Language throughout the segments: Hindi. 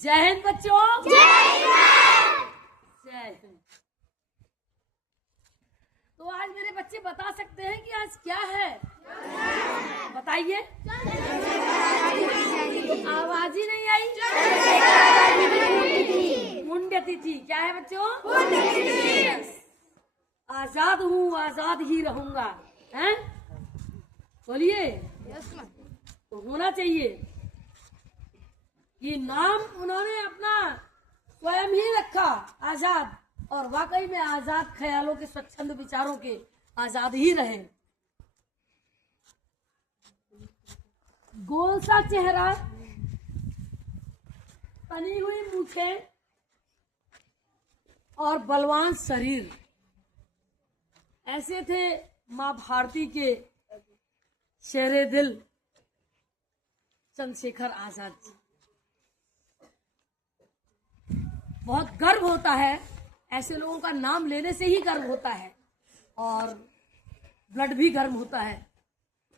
जय हिंद बच्चों। जय हिंद। तो आज मेरे बच्चे बता सकते हैं कि आज क्या है? बताइए। आवाज ही नहीं आई। पुण्यतिथि। क्या है बच्चों? आजाद हूँ, आजाद ही रहूंगा। हैं? बोलिए। तो होना चाहिए। ये नाम उन्होंने अपना स्वयं ही रखा, आजाद, और वाकई में आजाद ख्यालों के, स्वच्छंद विचारों के आजाद ही रहे। गोल सा चेहरा, तनी हुई मूछें और बलवान शरीर, ऐसे थे मां भारती के शेरे दिल चंद्रशेखर आजाद जी। बहुत गर्व होता है, ऐसे लोगों का नाम लेने से ही गर्व होता है, और ब्लड भी गर्म होता है।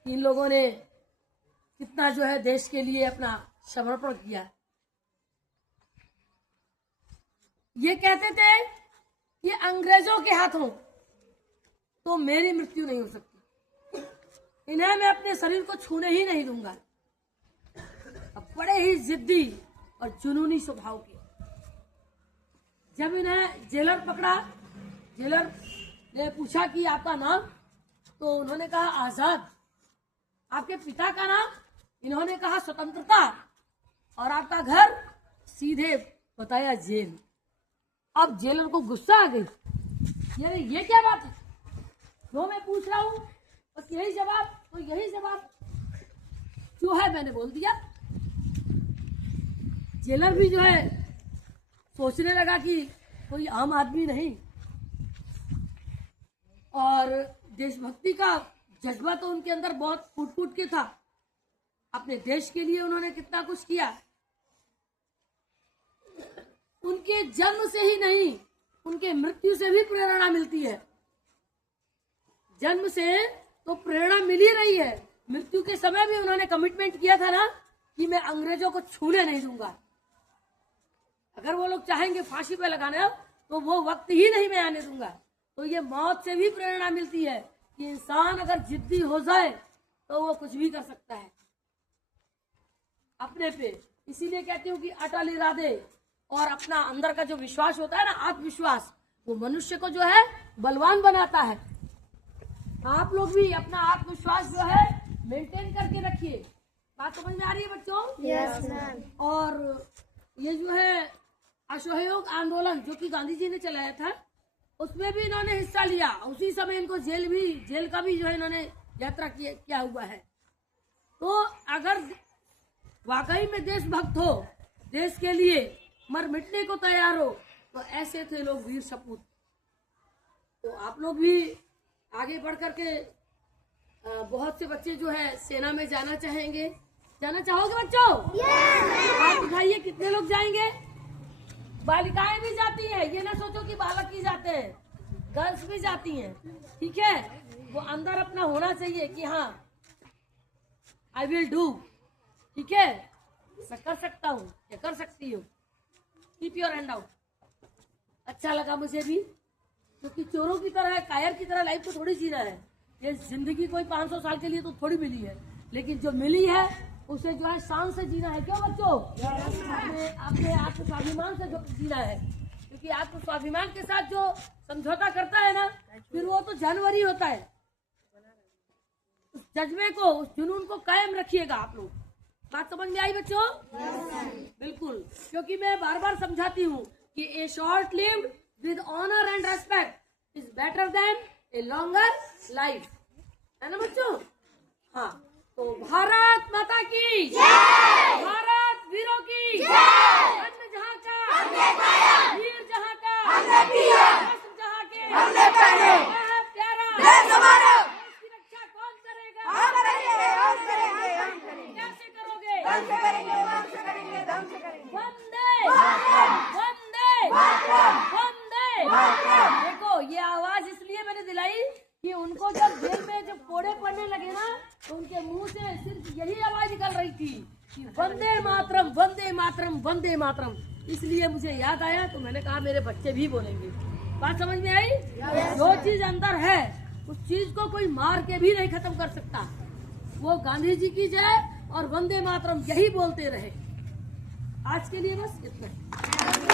इन लोगों ने कितना जो है देश के लिए अपना समर्पण किया। ये कहते थे कि अंग्रेजों के हाथों तो मेरी मृत्यु नहीं हो सकती, इन्हें मैं अपने शरीर को छूने ही नहीं दूंगा। अब बड़े ही जिद्दी और जुनूनी स्वभाव के। जब इन्हें जेलर पकड़ा, जेलर ने पूछा कि आपका नाम, तो उन्होंने कहा आजाद। आपके पिता का नाम? इन्होंने कहा स्वतंत्रता। और आपका घर? सीधे बताया जेल। अब जेलर को गुस्सा आ गई, ये क्या बात है? जो मैं पूछ रहा हूँ बस यही जवाब, तो यही जवाब जो है मैंने बोल दिया। जेलर भी जो है सोचने लगा कि कोई आम आदमी नहीं, और देशभक्ति का जज्बा तो उनके अंदर बहुत फूट फूट के था। अपने देश के लिए उन्होंने कितना कुछ किया। उनके जन्म से ही नहीं, उनके मृत्यु से भी प्रेरणा मिलती है। जन्म से तो प्रेरणा मिल ही रही है, मृत्यु के समय भी उन्होंने कमिटमेंट किया था ना कि मैं अंग्रेजों को छूने नहीं दूंगा। अगर वो लोग चाहेंगे फांसी पे लगाना, तो वो वक्त ही नहीं मैं आने दूंगा। तो ये मौत से भी प्रेरणा मिलती है कि इंसान अगर जिद्दी हो जाए तो वो कुछ भी कर सकता है अपने पे। इसीलिए कहती हूँ कि अटल इरादे और अपना अंदर का जो विश्वास होता है ना, आत्मविश्वास, वो मनुष्य को जो है बलवान बनाता है। आप लोग भी अपना आत्मविश्वास जो है मेंटेन करके रखिए। बात समझ में आ रही है बच्चों? Yes ma'am. और ये जो है असहयोग आंदोलन जो कि गांधी जी ने चलाया था, उसमें भी इन्होंने हिस्सा लिया। उसी समय इनको जेल का भी जो है इन्होंने यात्रा किया हुआ है। तो अगर वाकई में देशभक्त हो, देश के लिए मर मिटने को तैयार हो, तो ऐसे थे लोग वीर सपूत। तो आप लोग भी आगे बढ़ करके बहुत से बच्चे जो है सेना में जाना चाहेंगे। जाना चाहोगे बच्चों? हाथ उठाइए, कितने लोग जाएंगे? बालिकाएं भी जाती हैं, ये ना सोचो कि बालक ही जाते हैं, गर्ल्स भी जाती हैं। ठीक है, वो अंदर अपना होना चाहिए कि हाँ आई विल डू। ठीक है, मैं कर सकता हूँ या कर सकती हूँ। Keep your hand out. अच्छा लगा मुझे भी, क्योंकि चोरों की तरह, कायर की तरह लाइफ को थोड़ी जीना है। ये जिंदगी कोई 500 साल के लिए तो थोड़ी मिली है, लेकिन जो मिली है उसे जो है शान से जीना है। क्यों बच्चों? अपने आत्म स्वाभिमान से जो जीना है, क्योंकि आत्म स्वाभिमान के साथ जो समझौता करता है ना, फिर वो तो जानवर ही होता है। उस जज्बे को, उस जुनून को कायम रखिएगा आप लोग। बात समझ में आई बच्चों? बिल्कुल, क्योंकि मैं बार बार समझाती हूँ कि a short lived with honour and respect is better than a longer life. है ना बच्चों? हाँ, तो भारत माता की जय, भारत वीरों की जय, अन्न जहाँ का, वीर जहाँ का, वस्त्र जहाँ के, वह प्यारा देश हमारा। देश की रक्षा कौन करेगा? हम करेंगे, हम करेंगे, हम करेंगे। कैसे करोगे? दम से करेंगे, दम से करेंगे, दम से करेंगे। वंदे वंदे वंदे। देखो, ये आवाज इसलिए मैंने दिलाई कि उनको जब जेल में जब कोड़े पड़ने लगे ना, तो उनके मुंह से सिर्फ यही आवाज निकल रही थी कि वंदे मातरम, वंदे मातरम, वंदे मातरम, इसलिए मुझे याद आया तो मैंने कहा मेरे बच्चे भी बोलेंगे। बात समझ में आई? जो चीज अंदर है उस चीज को कोई मार के भी नहीं खत्म कर सकता। वो गांधी जी की जय और वंदे मातरम यही बोलते रहे। आज के लिए बस इतना।